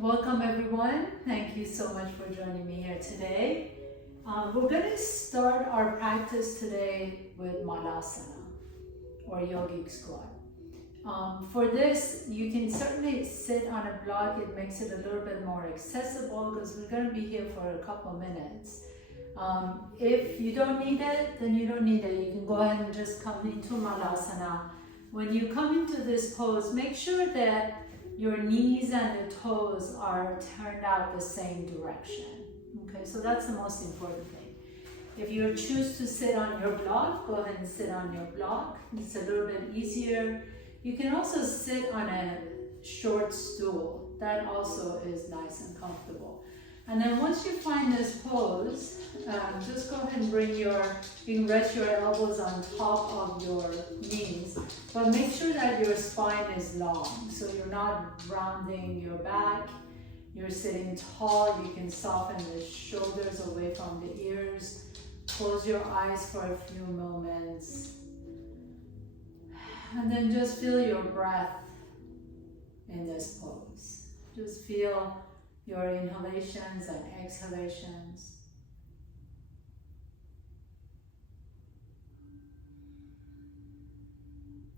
Welcome everyone. Thank you so much for joining me here today. We're going to start our practice today with Malasana or yogic squat. For this, you can certainly sit on a block. It makes it a little bit more accessible because we're going to be here for a couple minutes. If you don't need it, then you don't need it. You can go ahead and just come into Malasana. When you come into this pose, make sure that your knees and the toes are turned out the same direction. Okay, so that's the most important thing. If you choose to sit on your block, go ahead and sit on your block. It's a little bit easier. You can also sit on a short stool. That also is nice and comfortable. And then once you find this pose, just go ahead and you can rest your elbows on top of your knees, but make sure that your spine is long, so you're not rounding your back. You're sitting tall. You can soften the shoulders away from the ears. Close your eyes for a few moments. And then just feel your breath in this pose. Just feel your inhalations and exhalations.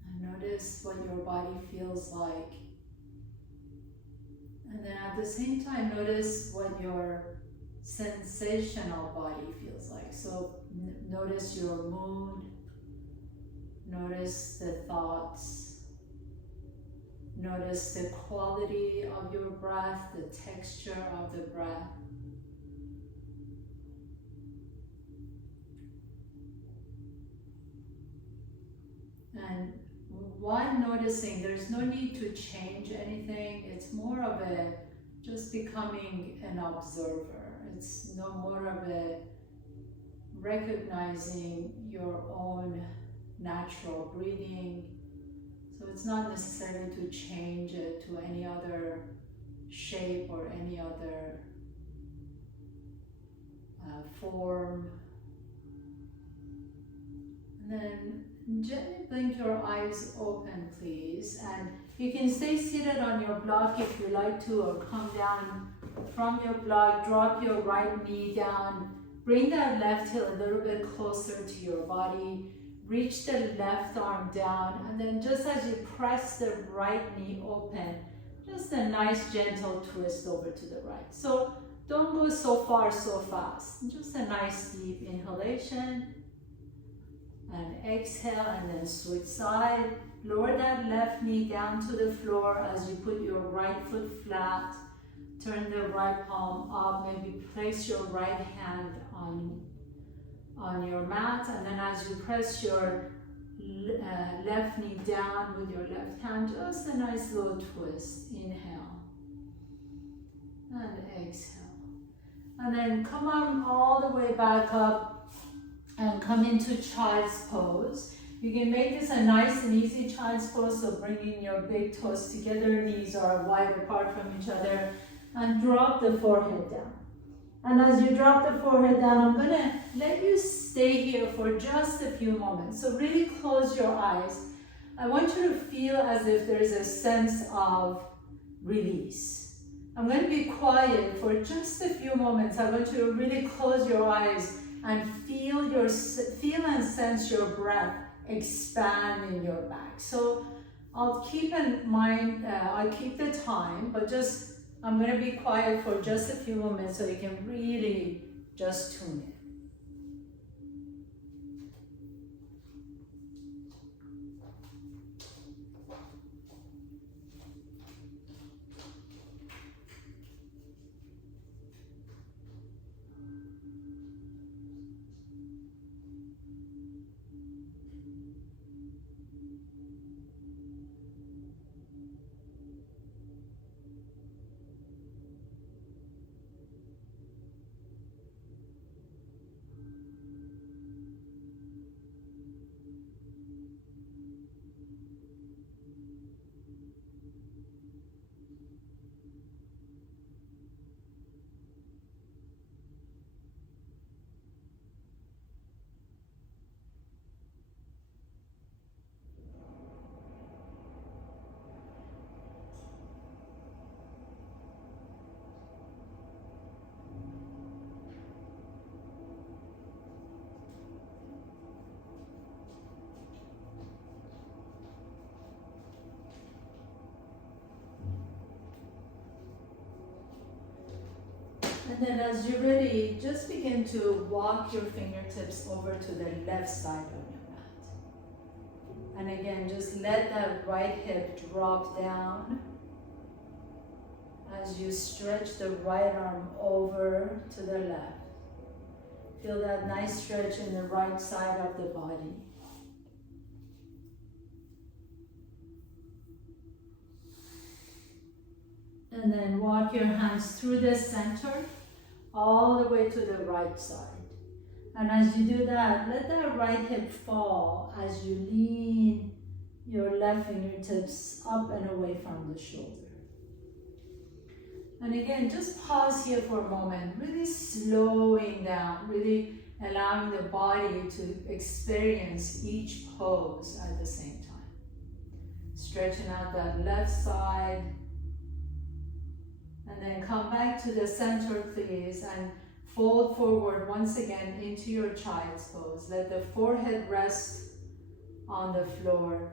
And notice what your body feels like. And then at the same time, notice what your sensational body feels like. So notice your mood, notice the thoughts. Notice the quality of your breath, the texture of the breath. And while noticing, there's no need to change anything. It's more of a just becoming an observer. It's no more of a recognizing your own natural breathing. So it's not necessary to change it to any other shape or any other form. And then gently blink your eyes open, please. And you can stay seated on your block if you like to, or come down from your block, drop your right knee down, bring that left heel a little bit closer to your body. Reach the left arm down, and then just as you press the right knee open, just a nice gentle twist over to the right. So don't go so far so fast. Just a nice deep inhalation and exhale, and then switch side. Lower that left knee down to the floor as you put your right foot flat. Turn the right palm up. Maybe place your right hand on your mat, and then as you press your left knee down with your left hand, just a nice little twist. Inhale and exhale, and then come on all the way back up and come into child's pose. You can make this a nice and easy child's pose, so bringing your big toes together, knees are wide apart from each other, and drop the forehead down. And as you drop the forehead down, I'm going to let you stay here for just a few moments. So really close your eyes. I want you to feel as if there's a sense of release. I'm going to be quiet for just a few moments. I want you to really close your eyes and feel and sense your breath expand in your back. So I'll keep in mind, I'll keep the time, but just I'm going to be quiet for just a few moments so you can really just tune in. And then as you're ready, just begin to walk your fingertips over to the left side of your mat. And again, just let that right hip drop down as you stretch the right arm over to the left. Feel that nice stretch in the right side of the body. And then walk your hands through the center, all the way to the right side. And as you do that, let that right hip fall as you lean your left fingertips up and away from the shoulder. And again, just pause here for a moment, really slowing down, really allowing the body to experience each pose at the same time. Stretching out that left side. And then come back to the center, please, and fold forward once again into your child's pose. Let the forehead rest on the floor.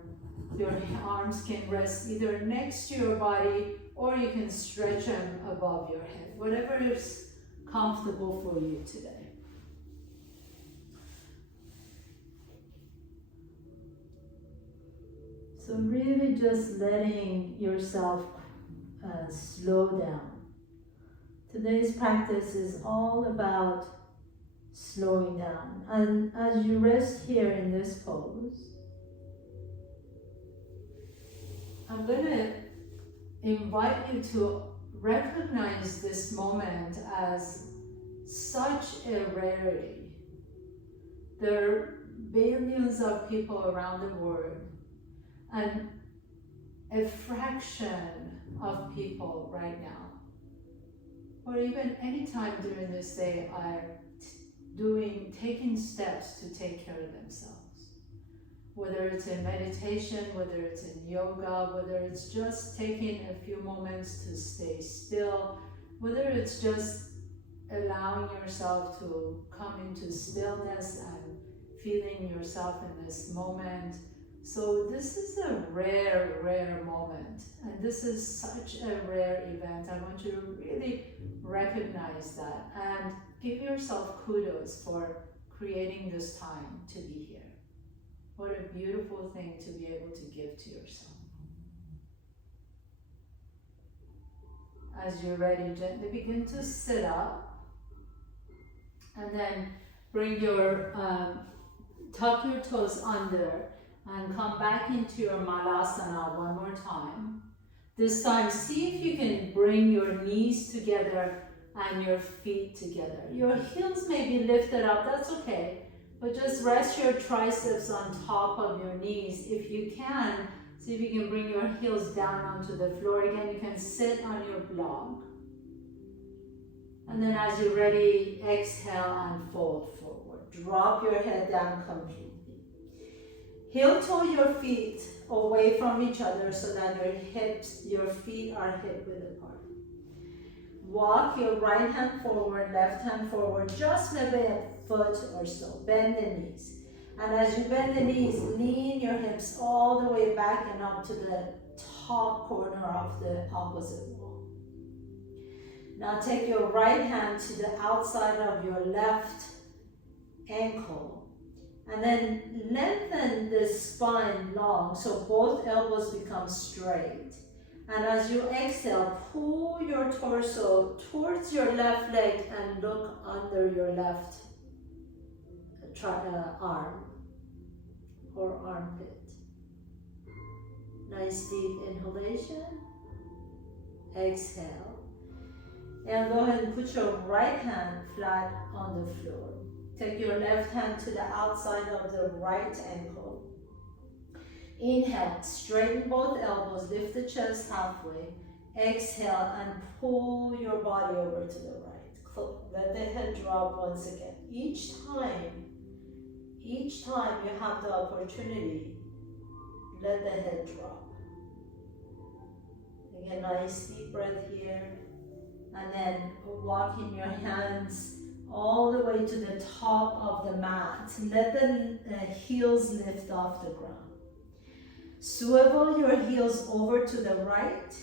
Your arms can rest either next to your body or you can stretch them above your head, whatever is comfortable for you today. So really just letting yourself slow down. Today's practice is all about slowing down. And as you rest here in this pose, I'm going to invite you to recognize this moment as such a rarity. There are billions of people around the world, and a fraction of people right now, or even any time during this day, are taking steps to take care of themselves. Whether it's in meditation, whether it's in yoga, whether it's just taking a few moments to stay still, whether it's just allowing yourself to come into stillness and feeling yourself in this moment. So this is a rare, rare moment, and this is such a rare event. I want you to really recognize that and give yourself kudos for creating this time to be here. What a beautiful thing to be able to give to yourself. As you're ready, gently begin to sit up, and then bring your, tuck your toes under, and come back into your Malasana one more time. This time, see if you can bring your knees together and your feet together. Your heels may be lifted up, that's okay. But just rest your triceps on top of your knees. If you can, see if you can bring your heels down onto the floor. Again, you can sit on your block. And then as you're ready, exhale and fold forward. Drop your head down completely. Heel toe your feet away from each other so that your feet are hip width apart. Walk your right hand forward, left hand forward, just maybe a foot or so. Bend the knees. And as you bend the knees, lean your hips all the way back and up to the top corner of the opposite wall. Now take your right hand to the outside of your left ankle. And then lengthen the spine long so both elbows become straight. And as you exhale, pull your torso towards your left leg and look under your left arm or armpit. Nice deep inhalation. Exhale. And go ahead and put your right hand flat on the floor. Take your left hand to the outside of the right ankle. Inhale, straighten both elbows, lift the chest halfway. Exhale and pull your body over to the right. Let the head drop once again. Each time you have the opportunity, let the head drop. Again, nice deep breath here. And then walking your hands all the way to the top of the mat. Let the heels lift off the ground. Swivel your heels over to the right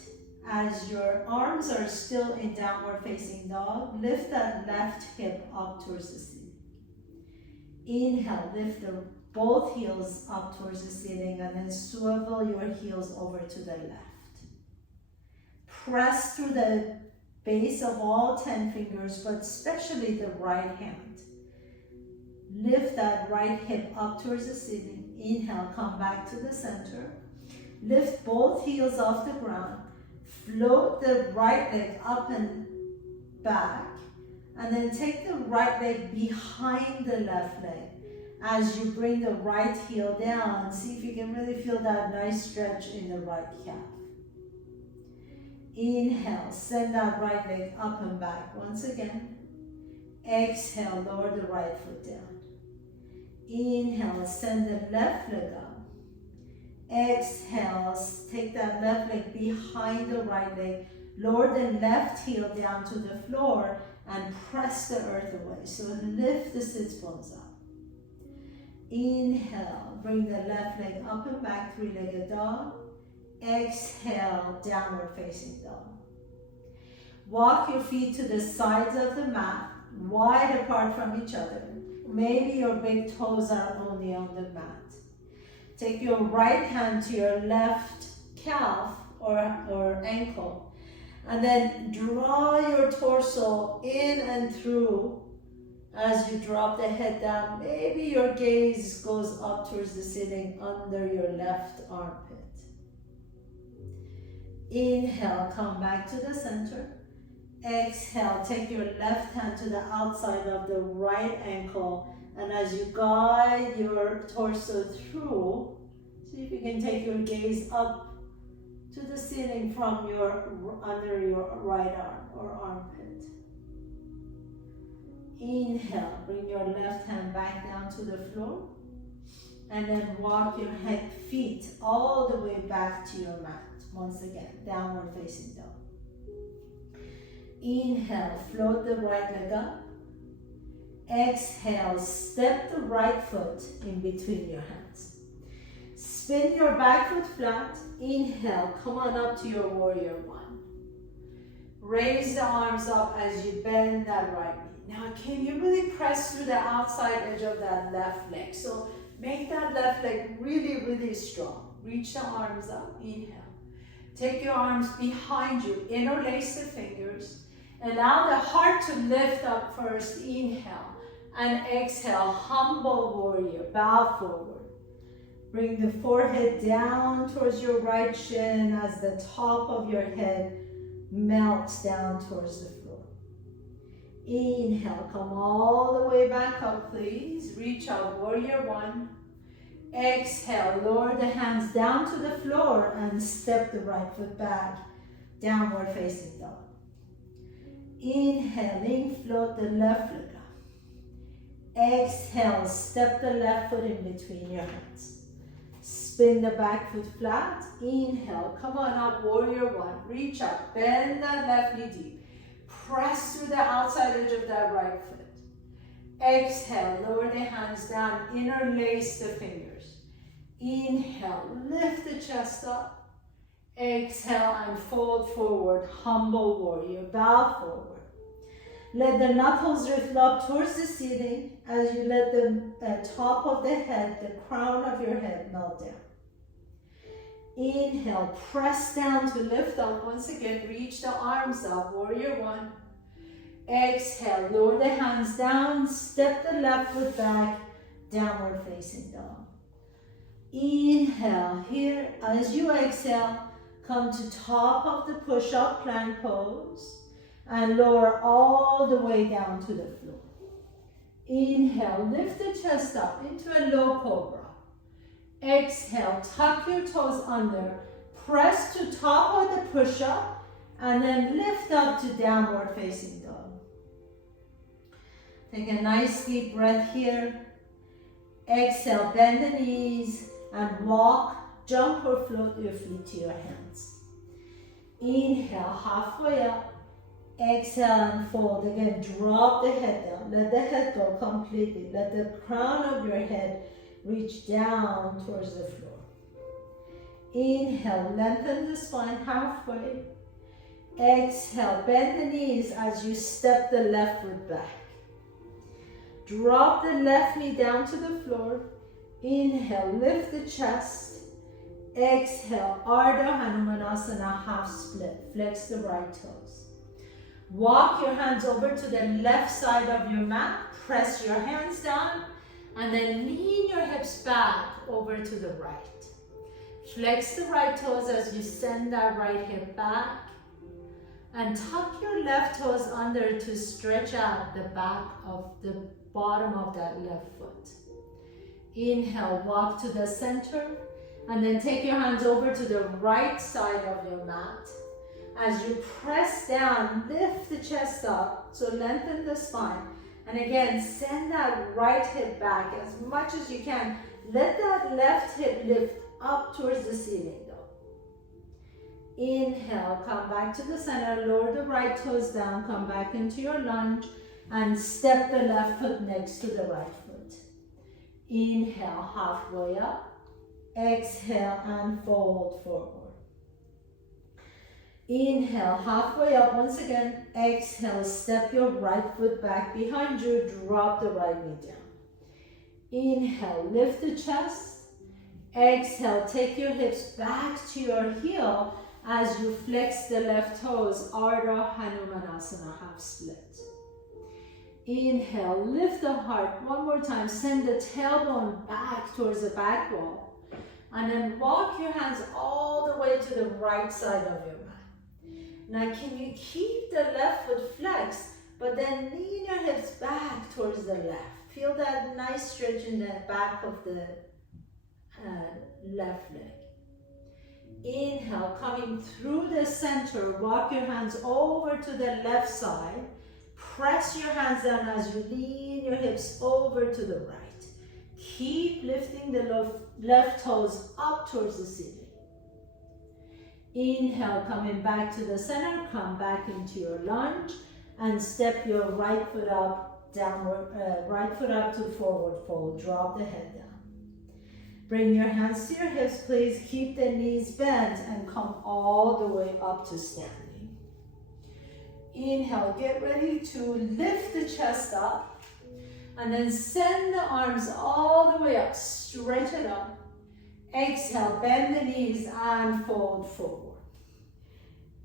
As your arms are still in downward facing dog, lift that left hip up towards the ceiling. Inhale, lift both heels up towards the ceiling and then swivel your heels over to the left. Press through the base of all 10 fingers, but especially the right hand. Lift that right hip up towards the ceiling. Inhale, come back to the center. Lift both heels off the ground. Float the right leg up and back. And then take the right leg behind the left leg. As you bring the right heel down, see if you can really feel that nice stretch in the right calf. Inhale, send that right leg up and back once again. Exhale, lower the right foot down. Inhale, send the left leg up. Exhale, take that left leg behind the right leg. Lower the left heel down to the floor and press the earth away. So lift the sits bones up. Inhale, bring the left leg up and back, three-legged dog. Exhale, downward facing dog. Walk your feet to the sides of the mat, wide apart from each other. Maybe your big toes are only on the mat. Take your right hand to your left calf or ankle, and then draw your torso in and through. As you drop the head down, maybe your gaze goes up towards the ceiling under your left armpit. Inhale, come back to the center. Exhale, take your left hand to the outside of the right ankle, and as you guide your torso through, see if you can take your gaze up to the ceiling from under your right arm or armpit. Inhale, bring your left hand back down to the floor, and then walk your feet all the way back to your mat. Once again, downward facing dog. Inhale, float the right leg up. Exhale, step the right foot in between your hands. Spin your back foot flat. Inhale, come on up to your warrior one. Raise the arms up as you bend that right knee. Now, can you really press through the outside edge of that left leg? So make that left leg really, really strong. Reach the arms up. Inhale. Take your arms behind you. Interlace the fingers. Allow the heart to lift up first. Inhale. And exhale. Humble warrior. Bow forward. Bring the forehead down towards your right shin as the top of your head melts down towards the floor. Inhale, come all the way back up, please. Reach out, warrior one. Exhale, lower the hands down to the floor and step the right foot back, downward facing dog. Inhaling, float the left leg up. Exhale, step the left foot in between your hands. Spin the back foot flat. Inhale, come on up, warrior one. Reach up, bend that left knee deep. Press through the outside edge of that right foot. Exhale, lower the hands down, interlace the fingers. Inhale, lift the chest up. Exhale and fold forward, humble warrior, bow forward. Let the knuckles drift up towards the ceiling as you let the top of the head, the crown of your head melt down. Inhale, press down to lift up. Once again, reach the arms up, warrior one. Exhale, lower the hands down, step the left foot back, downward facing dog. Inhale, here, as you exhale, come to top of the push-up plank pose and lower all the way down to the floor. Inhale, lift the chest up into a low cobra. Exhale, tuck your toes under, press to top of the push-up, and then lift up to downward facing dog. Take a nice deep breath here. Exhale, bend the knees and walk, jump or float your feet to your hands. Inhale, halfway up. Exhale and fold. Again, drop the head down. Let the head go completely. Let the crown of your head reach down towards the floor. Inhale, lengthen the spine halfway. Exhale, bend the knees as you step the left foot back. Drop the left knee down to the floor. Inhale, lift the chest. Exhale, Ardha Hanumanasana, half split. Flex the right toes. Walk your hands over to the left side of your mat. Press your hands down and then lean your hips back over to the right. Flex the right toes as you send that right hip back. And tuck your left toes under to stretch out the back of the bottom of that left foot. Inhale, walk to the center. And then take your hands over to the right side of your mat. As you press down, lift the chest up, so lengthen the spine. And again, send that right hip back as much as you can. Let that left hip lift up towards the ceiling though. Inhale, come back to the center, lower the right toes down, come back into your lunge, and step the left foot next to the right foot. Inhale, halfway up. Exhale and fold forward. Inhale, halfway up once again. Exhale, step your right foot back behind you. Drop the right knee down. Inhale, lift the chest. Exhale, take your hips back to your heel as you flex the left toes. Ardha Hanumanasana, half split. Inhale, lift the heart. One more time. Send the tailbone back towards the back wall. And then walk your hands all the way to the right side of your mat. Now can you keep the left foot flexed, but then lean your hips back towards the left. Feel that nice stretch in the back of the left leg. Inhale, coming through the center, walk your hands over to the left side. Press your hands down as you lean your hips over to the right. Keep lifting the left toes up towards the ceiling. Inhale, coming back to the center, come back into your lunge and step your right foot up, downward, right foot up to forward fold. Drop the head down. Bring your hands to your hips, please. Keep the knees bent and come all the way up to standing. Inhale, get ready to lift the chest up. And then send the arms all the way up, stretch it up. Exhale, bend the knees and fold forward.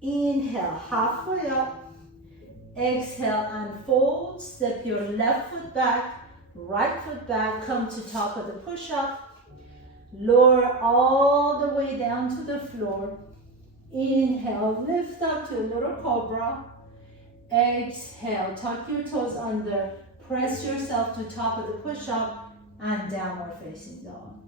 Inhale, halfway up. Exhale and fold. Step your left foot back, right foot back, come to top of the push-up. Lower all the way down to the floor. Inhale, lift up to a little cobra. Exhale, tuck your toes under. Press yourself to top of the push-up and downward facing dog.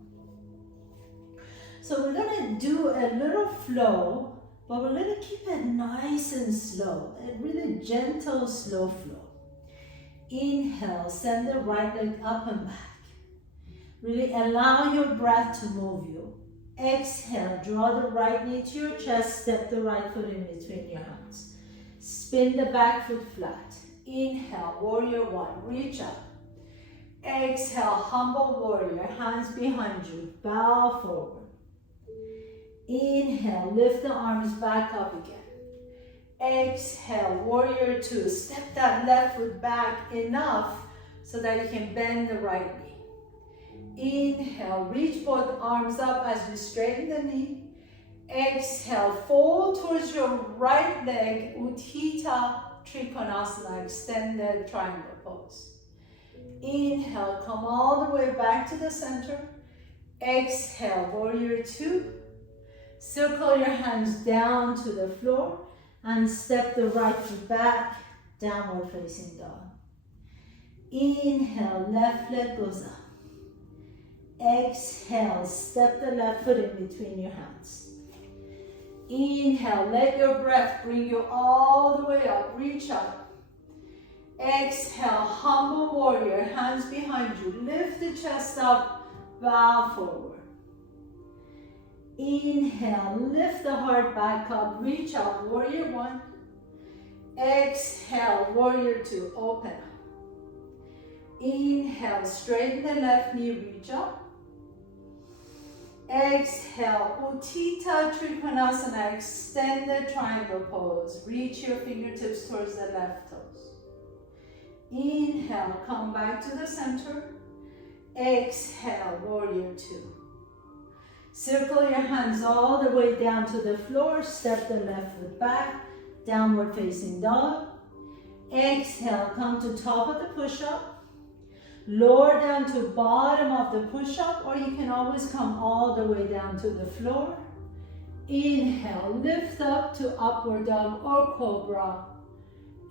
So we're gonna do a little flow, but we're gonna keep it nice and slow, a really gentle, slow flow. Inhale, send the right leg up and back. Really allow your breath to move you. Exhale, draw the right knee to your chest, step the right foot in between your hands. Spin the back foot flat. Inhale, warrior one, reach up. Exhale, humble warrior, hands behind you, bow forward. Inhale, lift the arms back up again. Exhale, warrior two, step that left foot back enough so that you can bend the right knee. Inhale, reach both arms up as you straighten the knee. Exhale, fold towards your right leg, Utthita Trikonasana, extended triangle pose. Inhale, come all the way back to the center. Exhale, warrior two. Circle your hands down to the floor and step the right foot back, downward facing dog. Inhale, left leg goes up. Exhale, step the left foot in between your hands. Inhale, let your breath bring you all the way up, reach up. Exhale, humble warrior, hands behind you, lift the chest up, bow forward. Inhale, lift the heart back up, reach up, warrior one. Exhale, warrior two, open up. Inhale, straighten the left knee, reach up. Exhale, Utthita Trikonasana, extended triangle pose. Reach your fingertips towards the left toes. Inhale, come back to the center. Exhale, warrior two. Circle your hands all the way down to the floor. Step the left foot back. Downward facing dog. Exhale, come to top of the push-up. Lower down to bottom of the push-up, or you can always come all the way down to the floor. Inhale, lift up to upward dog or cobra.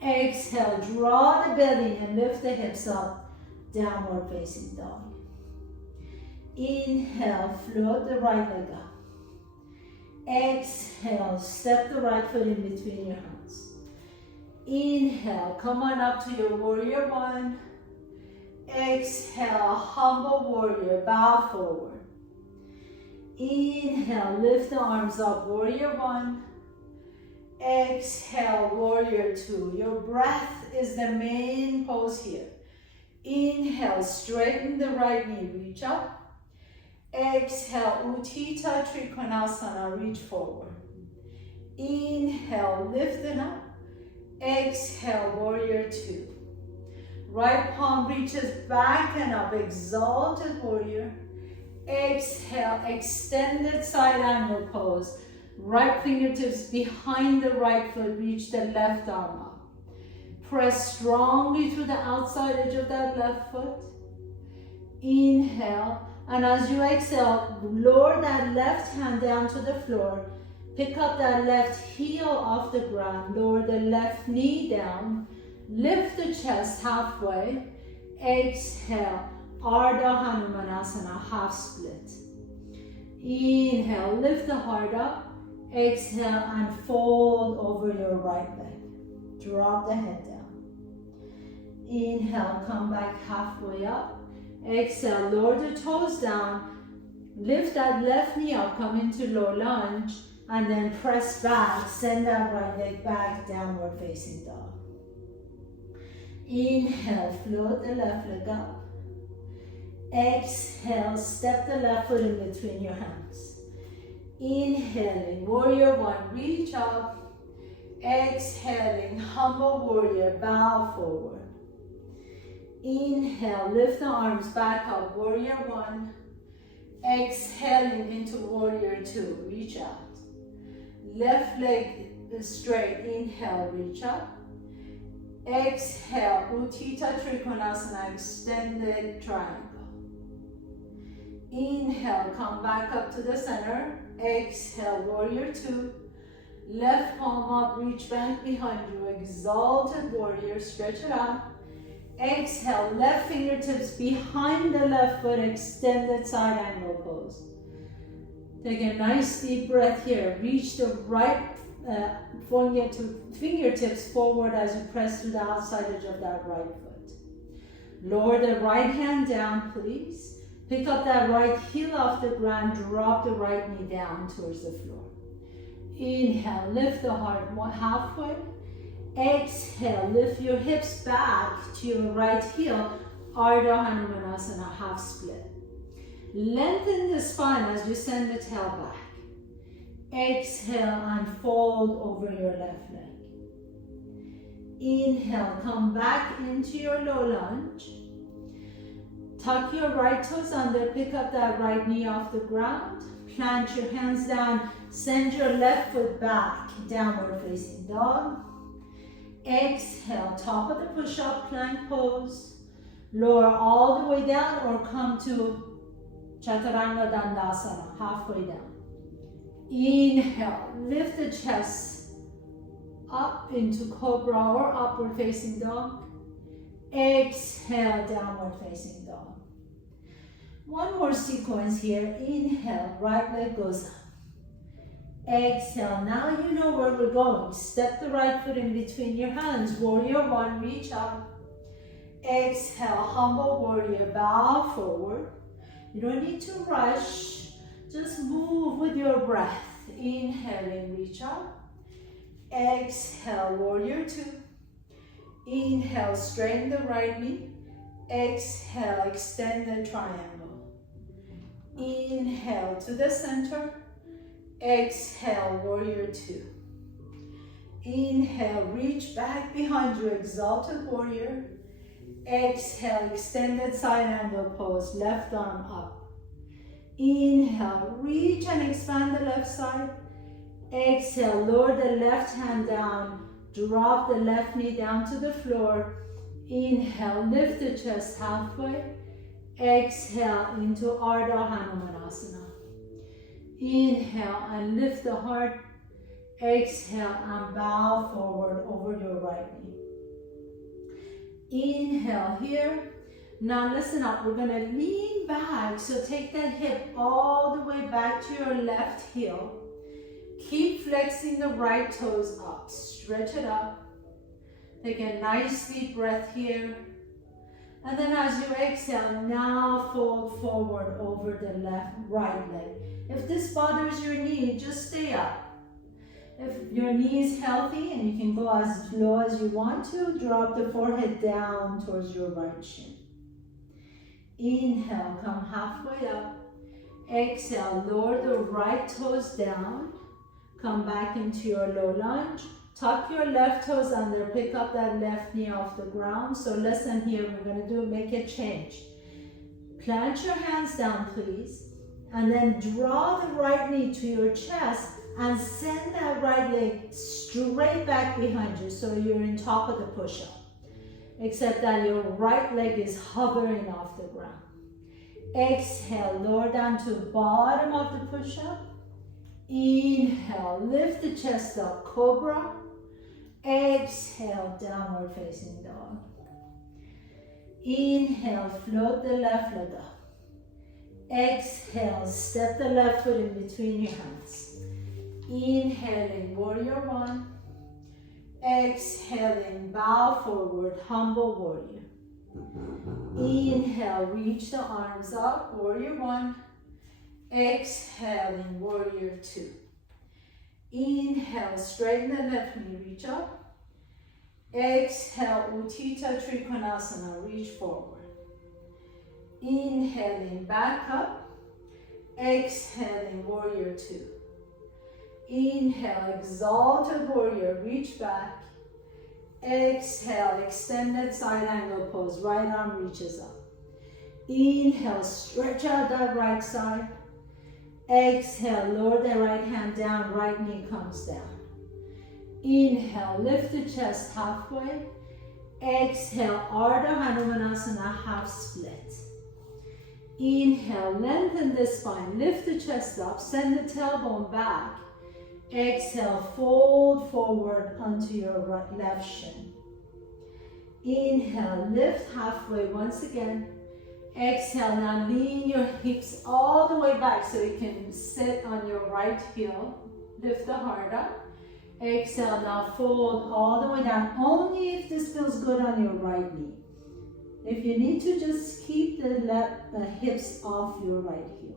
Exhale, draw the belly and lift the hips up, downward facing dog. Inhale, float the right leg up. Exhale, step the right foot in between your hands. Inhale, come on up to your warrior one. Exhale, humble warrior, bow forward. Inhale, lift the arms up, warrior one. Exhale, warrior two. Your breath is the main pose here. Inhale, straighten the right knee, reach up. Exhale, Utthita Trikonasana, reach forward. Inhale, lift it up. Exhale, warrior two. Right palm reaches back and up, exalted warrior. Exhale, extended side angle pose. Right fingertips behind the right foot, reach the left arm up. Press strongly through the outside edge of that left foot. Inhale, and as you exhale, lower that left hand down to the floor. Pick up that left heel off the ground, lower the left knee down. Lift the chest halfway. Exhale, Ardha Hanumanasana, half split. Inhale, lift the heart up. Exhale, and fold over your right leg. Drop the head down. Inhale, come back halfway up. Exhale, lower the toes down. Lift that left knee up, come into low lunge, and then press back. Send that right leg back, downward facing dog. Inhale, float the left leg up. Exhale, step the left foot in between your hands. Inhaling, warrior one, reach up. Exhaling, humble warrior, bow forward. Inhale, lift the arms back up, warrior one. Exhaling into warrior two, reach out. Left leg is straight, inhale, reach up. Exhale, Utthita Trikonasana, extended triangle. Inhale, come back up to the center. Exhale, warrior two. Left palm up, reach back behind you. Exalted warrior, stretch it out. Exhale, left fingertips behind the left foot, extended side angle pose. Take a nice deep breath here. Reach the right fingertips forward as you press through the outside edge of that right foot. Lower the right hand down, please. Pick up that right heel off the ground. Drop the right knee down towards the floor. Inhale, lift the heart halfway. Exhale, lift your hips back to your right heel. Ardha Hanumanasana, half split. Lengthen the spine as you send the tail back. Exhale and fold over your left leg. Inhale, come back into your low lunge. Tuck your right toes under, pick up that right knee off the ground. Plant your hands down, send your left foot back, downward facing dog. Exhale, top of the push-up plank pose. Lower all the way down or come to Chaturanga Dandasana, halfway down. Inhale, lift the chest up into cobra or upward facing dog. Exhale, downward facing dog. One more sequence here. Inhale, right leg goes up. Exhale, now you know where we're going. Step the right foot in between your hands. Warrior one, reach up. Exhale, humble warrior, bow forward. You don't need to rush. Just move with your breath. Inhaling, reach up. Exhale, warrior two. Inhale, straighten the right knee. Exhale, extend the triangle. Inhale to the center. Exhale, warrior two. Inhale, reach back behind you, exalted warrior. Exhale, extended side angle pose, left arm up. Inhale, reach and expand the left side. Exhale, lower the left hand down, drop the left knee down to the floor. Inhale, lift the chest halfway. Exhale into Ardha Hanumanasana. Inhale and lift the heart. Exhale and bow forward over your right knee. Inhale here. Now listen up, we're gonna lean back. So take that hip all the way back to your left heel. Keep flexing the right toes up. Stretch it up. Take a nice deep breath here. And then as you exhale, now fold forward over the right leg. If this bothers your knee, just stay up. If your knee is healthy and you can go as low as you want to, drop the forehead down towards your right shin. Inhale, come halfway up. Exhale, lower the right toes down. Come back into your low lunge. Tuck your left toes under, pick up that left knee off the ground. So listen here, we're gonna make a change. Plant your hands down, please. And then draw the right knee to your chest and send that right leg straight back behind you so you're in top of the push-up. Except that your right leg is hovering off the ground. Exhale, lower down to bottom of the push-up. Inhale, lift the chest up, cobra. Exhale, downward facing dog. Inhale, float the left leg up. Exhale, step the left foot in between your hands. Inhaling, warrior one. Exhaling, bow forward, humble warrior. Inhale, reach the arms up, warrior one. Exhaling, warrior two. Inhale, straighten the left knee, reach up. Exhale, Utthita Trikonasana, reach forward. Inhaling, back up. Exhaling, warrior two. Inhale, exalted warrior, reach back. Exhale, extended side angle pose, right arm reaches up. Inhale, stretch out that right side. Exhale, lower the right hand down, right knee comes down. Inhale, lift the chest halfway. Exhale, Ardha Hanumanasana, half split. Inhale, lengthen the spine, lift the chest up, send the tailbone back. Exhale, fold forward onto your left shin. Inhale, lift halfway once again. Exhale, now lean your hips all the way back so you can sit on your right heel. Lift the heart up. Exhale, now fold all the way down, only if this feels good on your right knee. If you need to, just keep the hips off your right heel.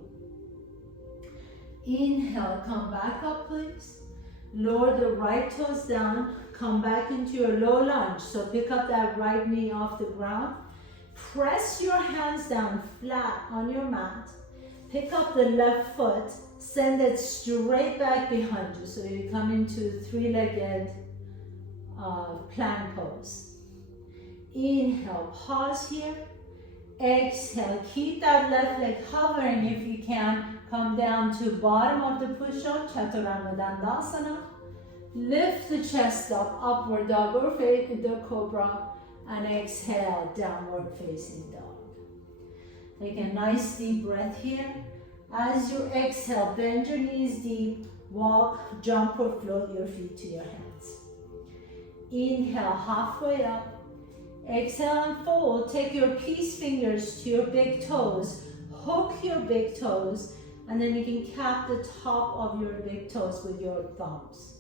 Inhale, come back up please. Lower the right toes down, come back into your low lunge. So pick up that right knee off the ground. Press your hands down flat on your mat. Pick up the left foot, send it straight back behind you. So you come into three-legged plank pose. Inhale, pause here. Exhale, keep that left leg hovering if you can. Come down to bottom of the push-up, Chaturanga Dandasana. Lift the chest up, upward dog or the cobra. And exhale, downward facing dog. Take a nice deep breath here. As you exhale, bend your knees deep. Walk, jump or float your feet to your hands. Inhale, halfway up. Exhale and fold. Take your peace fingers to your big toes. Hook your big toes. And then you can cap the top of your big toes with your thumbs.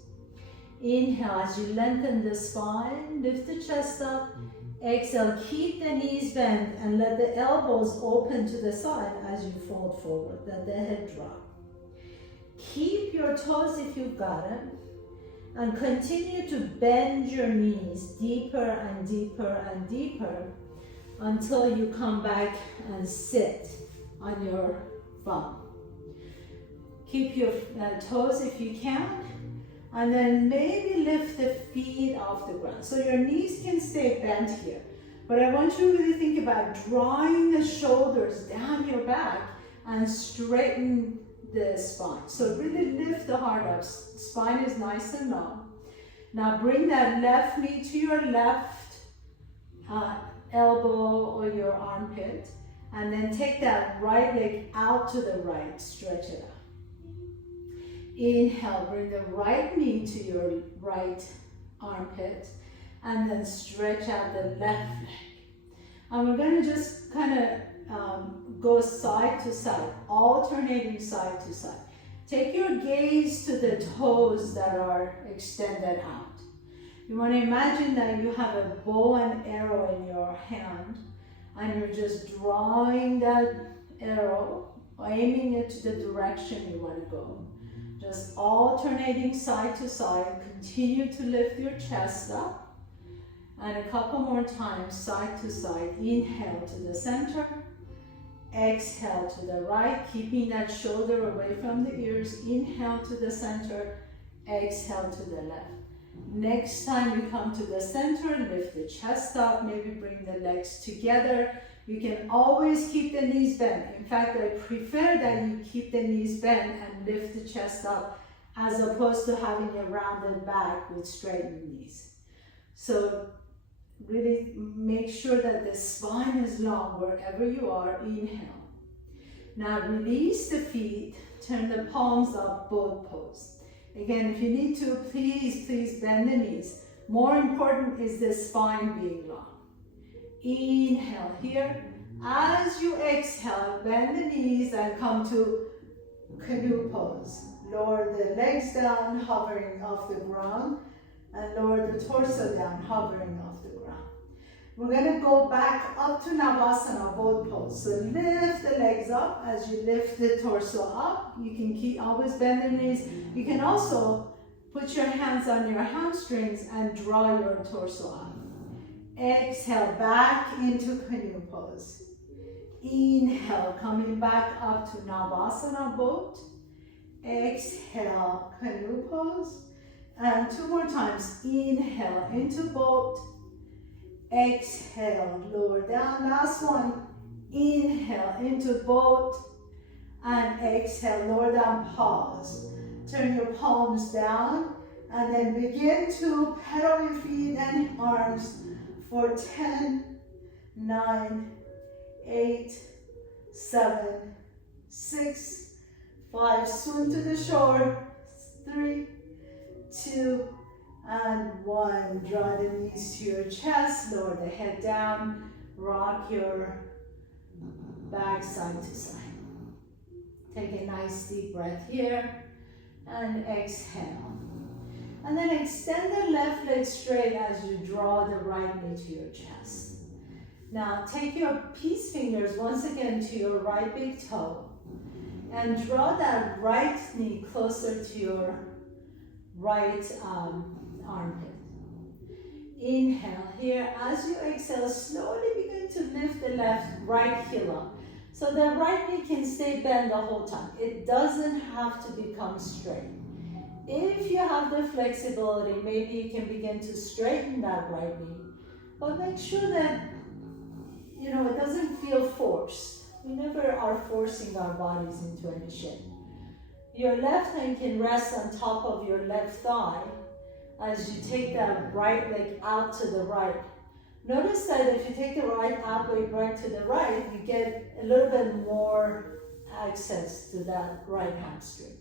Inhale, as you lengthen the spine, lift the chest up. Exhale, keep the knees bent and let the elbows open to the side as you fold forward. Let the head drop. Keep your toes if you've got them. And continue to bend your knees deeper and deeper and deeper until you come back and sit on your bum. Keep your toes if you can, and then maybe lift the feet off the ground. So your knees can stay bent here. But I want you to really think about drawing the shoulders down your back and straighten the spine. So really lift the heart up. Spine is nice and long. Now bring that left knee to your left elbow or your armpit. And then take that right leg out to the right. Stretch it out. Inhale, bring the right knee to your right armpit. And then stretch out the left leg. And we're going to just kind of go side to side, alternating side to side. Take your gaze to the toes that are extended out. You want to imagine that you have a bow and arrow in your hand, and you're just drawing that arrow, aiming it to the direction you want to go. Just alternating side to side. Continue to lift your chest up. And a couple more times, side to side. Inhale to the center. Exhale to the right, keeping that shoulder away from the ears. Inhale to the center. Exhale to the left. Next time you come to the center, lift the chest up. Maybe bring the legs together. You can always keep the knees bent. In fact, I prefer that you keep the knees bent and lift the chest up as opposed to having a rounded back with straightened knees. So really make sure that the spine is long wherever you are. Inhale. Now release the feet, turn the palms up, both pose. Again, if you need to, please bend the knees. More important is the spine being long. Inhale here. As you exhale, bend the knees and come to canoe pose. Lower the legs down, hovering off the ground, and lower the torso down, hovering off the ground. We're going to go back up to Navasana, both pose. So lift the legs up as you lift the torso up. You can always bend the knees. You can also put your hands on your hamstrings and draw your torso up. Exhale, back into canoe pose. Inhale, coming back up to Navasana, boat. Exhale, canoe pose. And two more times. Inhale into boat. Exhale, lower down. Last one. Inhale into boat. And exhale, lower down, pause. Turn your palms down. And then begin to pedal your feet and arms for 10, 9, 8, 7, 6, 5. Swim to the shore. 3, 2, and 1. Draw the knees to your chest, lower the head down, rock your back side to side. Take a nice deep breath here, and exhale. And then extend the left leg straight as you draw the right knee to your chest. Now take your peace fingers once again to your right big toe, and draw that right knee closer to your right armpit. Inhale here. As you exhale, slowly begin to lift the right heel up. So the right knee can stay bent the whole time. It doesn't have to become straight. If you have the flexibility, maybe you can begin to straighten that right knee. But make sure that, it doesn't feel forced. We never are forcing our bodies into any shape. Your left hand can rest on top of your left thigh as you take that right leg out to the right. Notice that if you take the right leg right to the right, you get a little bit more access to that right hamstring.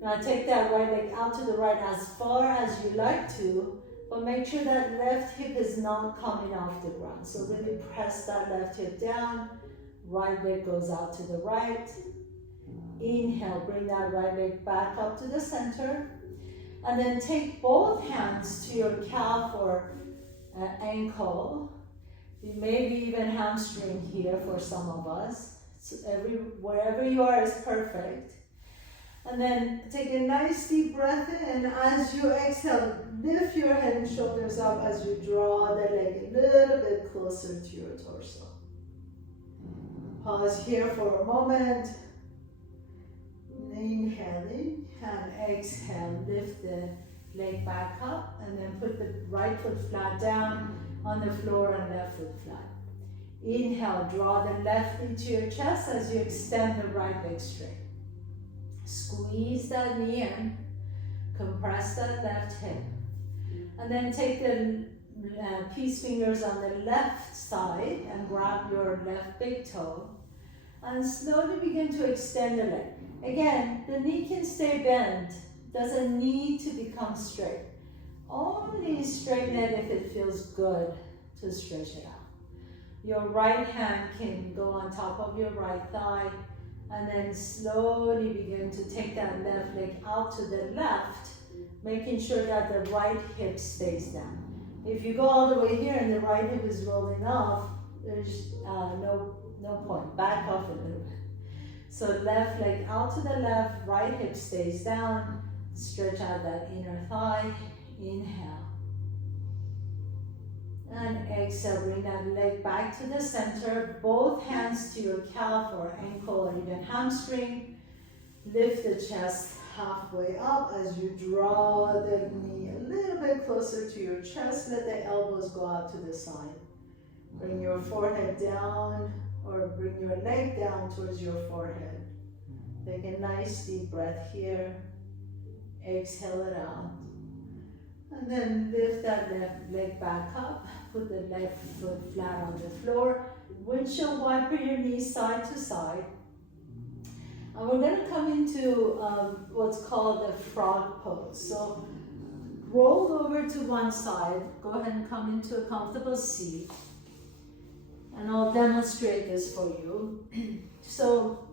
Now take that right leg out to the right as far as you like to, but make sure that left hip is not coming off the ground. So really press that left hip down, right leg goes out to the right. Inhale, bring that right leg back up to the center. And then take both hands to your calf or ankle. Maybe even hamstring here for some of us. So wherever you are is perfect. And then take a nice deep breath in. As you exhale, lift your head and shoulders up as you draw the leg a little bit closer to your torso. Pause here for a moment. Inhale in and exhale. Lift the leg back up and then put the right foot flat down on the floor and left foot flat. Inhale, draw the left into your chest as you extend the right leg straight. Squeeze that knee in, compress that left hip. And then take the peace fingers on the left side and grab your left big toe. And slowly begin to extend the leg. Again, the knee can stay bent, doesn't need to become straight. Only straighten it if it feels good to stretch it out. Your right hand can go on top of your right thigh and then slowly begin to take that left leg out to the left, making sure that the right hip stays down. If you go all the way here and the right hip is rolling off, there's no point. Back off a little bit. So left leg out to the left, right hip stays down. Stretch out that inner thigh. Inhale. And exhale, bring that leg back to the center. Both hands to your calf or ankle or even hamstring. Lift the chest halfway up as you draw the knee a little bit closer to your chest. Let the elbows go out to the side. Bring your forehead down or bring your leg down towards your forehead. Take a nice deep breath here. Exhale it out. And then lift that left leg back up. Put the left foot flat on the floor. Windshield wiper your knees side to side. And we're going to come into what's called the frog pose. So roll over to one side. Go ahead and come into a comfortable seat. And I'll demonstrate this for you. So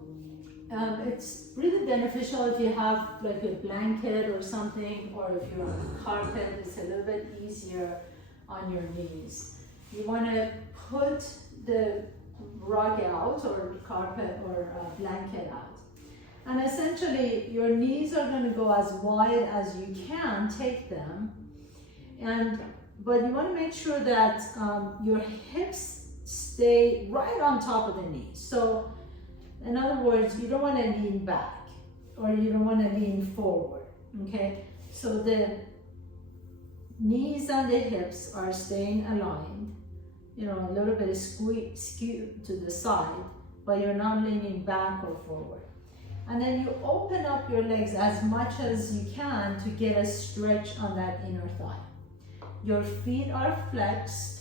it's really beneficial if you have like a blanket or something, or if you're on a carpet, it's a little bit easier on your knees. You want to put the rug out or carpet or blanket out. And essentially your knees are going to go as wide as you can take them. But you want to make sure that your hips stay right on top of the knees. So in other words, you don't want to lean back or you don't want to lean forward, okay? So the knees and the hips are staying aligned, you know, a little bit skewed to the side, but you're not leaning back or forward. And then you open up your legs as much as you can to get a stretch on that inner thigh. Your feet are flexed.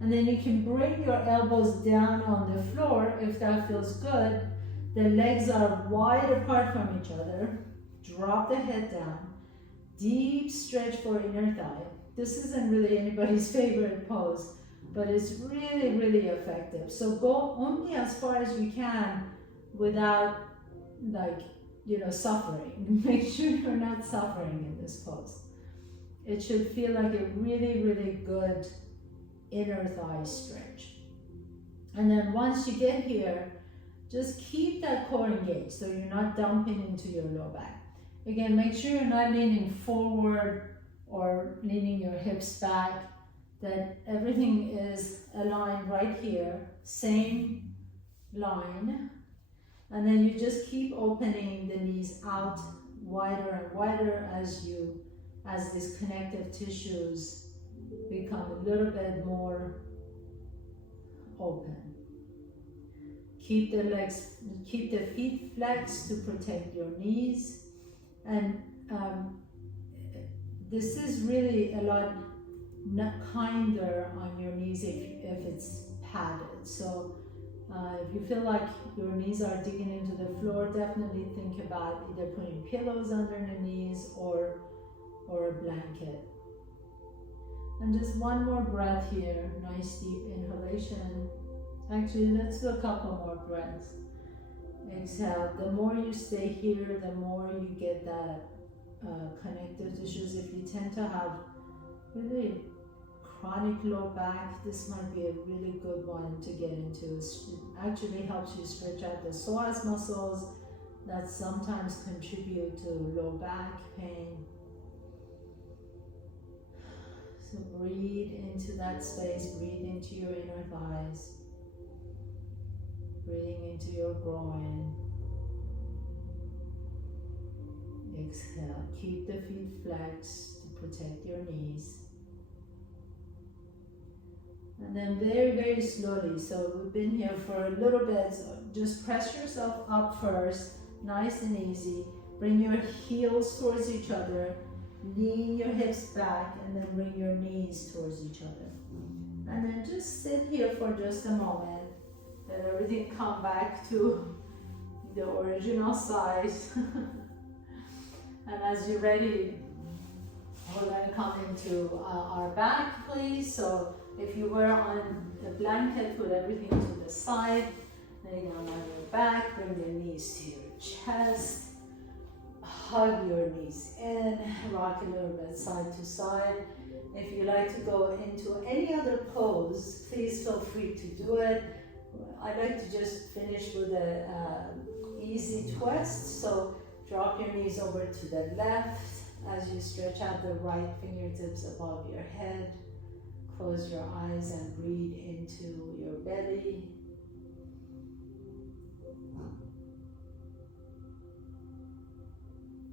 And then you can bring your elbows down on the floor if that feels good. The legs are wide apart from each other. Drop the head down. Deep stretch for inner thigh. This isn't really anybody's favorite pose, but it's really, really effective. So go only as far as you can without suffering. Make sure you're not suffering in this pose. It should feel like a really, really good inner thigh stretch. And then once you get here, just keep that core engaged so you're not dumping into your low back. Again, make sure you're not leaning forward or leaning your hips back, that everything is aligned right here, same line. And then you just keep opening the knees out wider and wider as these connective tissues become a little bit more open. Keep the feet flexed to protect your knees. And this is really a lot kinder on your knees if it's padded. So if you feel like your knees are digging into the floor, definitely think about either putting pillows under the knees or a blanket. And just one more breath here. Nice deep inhalation. Actually, let's do a couple more breaths. Exhale. The more you stay here, the more you get that connective tissues. If you tend to have really chronic low back, this might be a really good one to get into. It actually helps you stretch out the psoas muscles that sometimes contribute to low back pain. So breathe into that space, breathe into your inner thighs, breathing into your groin. Exhale. Keep the feet flexed to protect your knees. And then very slowly, so we've been here for a little bit, so just press yourself up first, nice and easy. Bring your heels towards each other, lean your hips back, and then bring your knees towards each other. And then just sit here for just a moment. Let everything come back to the original size. And as you're ready, we're going to come into our back, please. So if you were on the blanket, put everything to the side. Lay down on your back, bring your knees to your chest. Hug your knees in, rock a little bit side to side. If you like to go into any other pose, please feel free to do it. I like to just finish with a easy twist. So drop your knees over to the left as you stretch out the right fingertips above your head. Close your eyes and breathe into your belly.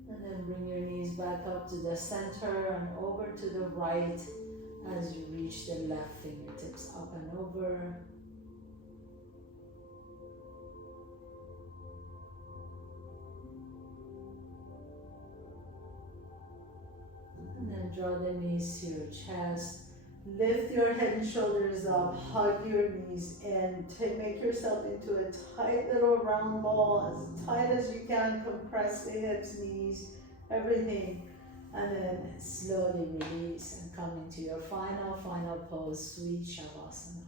And then bring your knees back up to the center and over to the right as you reach the left fingertips up and over. And then draw the knees to your chest. Lift your head and shoulders up, hug your knees in, make yourself into a tight little round ball, as tight as you can, compress the hips, knees, everything. And then slowly release and come into your final pose, Sweet Shavasana.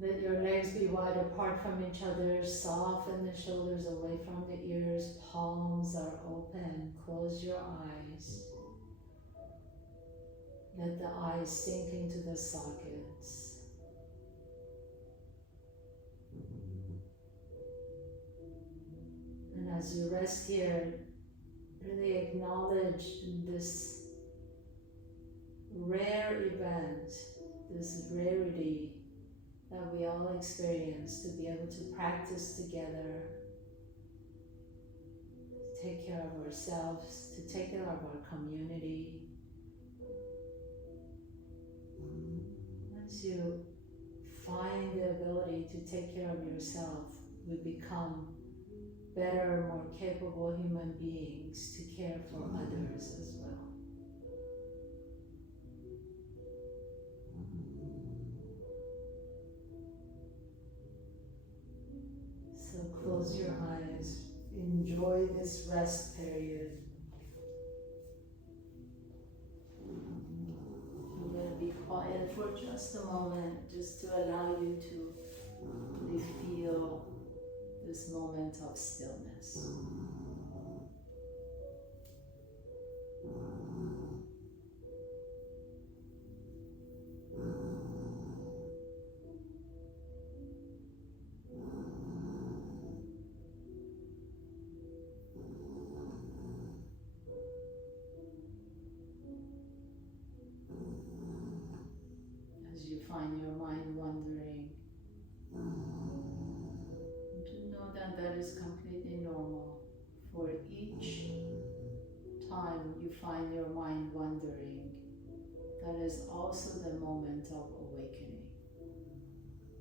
Let your legs be wide apart from each other, soften the shoulders away from the ears, palms are open, close your eyes. Let the eyes sink into the sockets. And as you rest here, really acknowledge this rare event, this rarity that we all experience, to be able to practice together, to take care of ourselves, to take care of our community. Once you find the ability to take care of yourself, we become better, more capable human beings to care for others as well. So close your eyes, enjoy this rest period. I'm going to be quiet for just a moment, just to allow you to really feel this moment of stillness. As you find your mind wandering, to know that that is completely normal. For each time you find your mind wandering, that is also the moment of awakening.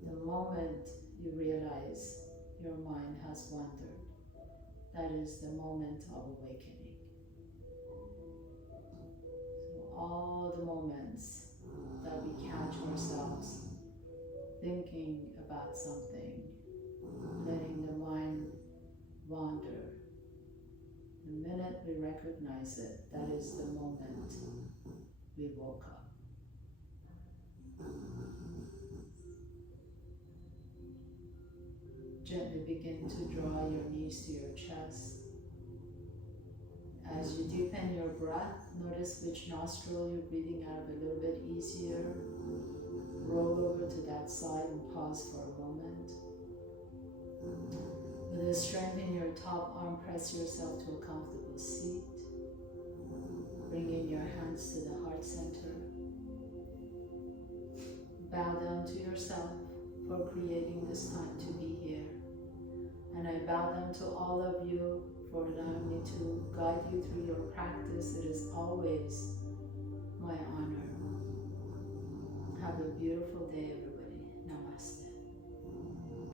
The moment you realize your mind has wandered, that is the moment of awakening. So all the moments that we catch ourselves thinking about something, letting the mind wander, the minute we recognize it, that is the moment we woke up. Gently begin to draw your knees to your chest. As you deepen your breath, notice which nostril you're breathing out of a little bit easier. Roll over to that side and pause for a moment. With a strength in your top arm, press yourself to a comfortable seat. Bringing your hands to the heart center. Bow down to yourself for creating this time to be here. And I bow down to all of you for allowing me to guide you through your practice. It is always my honor. Have a beautiful day, everyone.